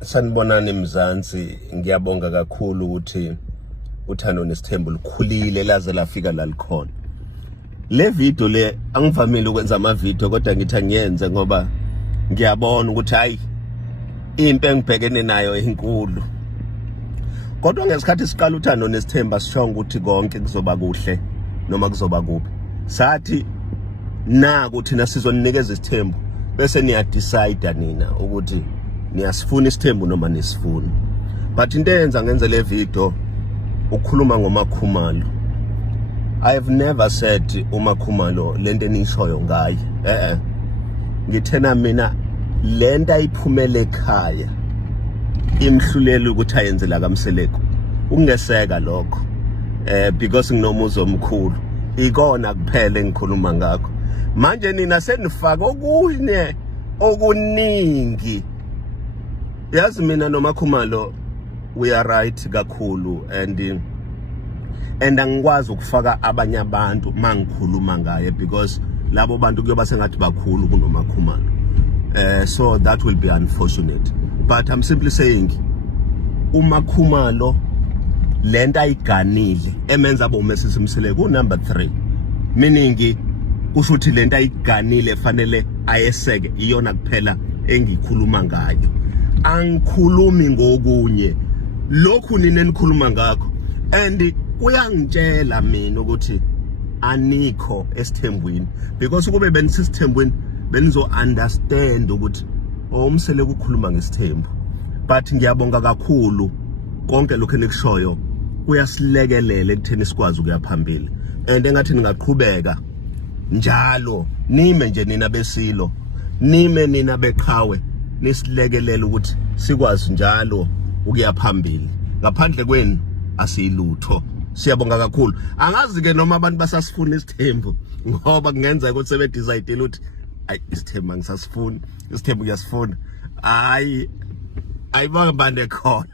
Sanibonani Mzansi, ngiyabonga kakhulu ukuthi uthando nesithembu likhulile laze lafika la likhona. Le video le angivamile ukwenza ama video kodwa ngithi ngiyenze ngoba ngiyabona ukuthi hayi impe engibhekene nayo enkulu. Kodwa ngesikhathi siqala uthando nesithemba sishonga ukuthi konke kuzoba kuhle noma kuzoba kubi. Sathi naku thina sizoninikeza isithembu bese niya decide nina ukuthi niyasifuna isithembu noma nisifuna. But into eyenza ngenze le video ukukhuluma ngoMakhumalo. I have never said uMakhumalo lento enishoyo ngaye. Ngithena mina lento ayiphumele ekhaya imhlulela ukuthi ayenzela kaMseleko. Ungeseka lokho. Because nginomuzo omkhulu. Ikona kuphela engikhuluma ngakho. Manje nina senifaka okunye okuningi. Yazi mina noMakhumalo we are right kakhulu and angikwazi ukufaka abanye abantu mangikhuluma ngaye because labo bantu kuyoba sengathi bakhulu kunoMakhumalo. So that will be unfortunate. But I'm simply saying uMakhumalo lento ayiganile emenza boMrs Mseleko number 3. Meaning kusho ukuthi lento ayiganile fanele ayeseke iyona kuphela engikhuluma ngayo. Angikhulumi ngokunye lokhu nina enikhuluma ngakho and kuyangitshela mina ukuthi anikho esithembweni because kube benisisithembweni benizo understand ukuthi uMseleko ukukhuluma ngesithembu. But ngiyabonga kakhulu konke lokho enikushoyo kuyasilekelela ekutheni sikwazi ukuya phambili and engathi ningaqhubeka njalo nime nje nina besilo nime nina beqhawe nisilekelela ukuthi sikwazi njalo ukuya phambili. Ngaphandle kwenu asiyilutho. Siyabonga kakhulu. Angazi ke noma abantu basasifuna isithembu ngoba kungenza ukuthi sebe decide ukuthi ayi isithembu ngisasifuna, isithembu kuyasifuna. Hayi ayibanga bande khona.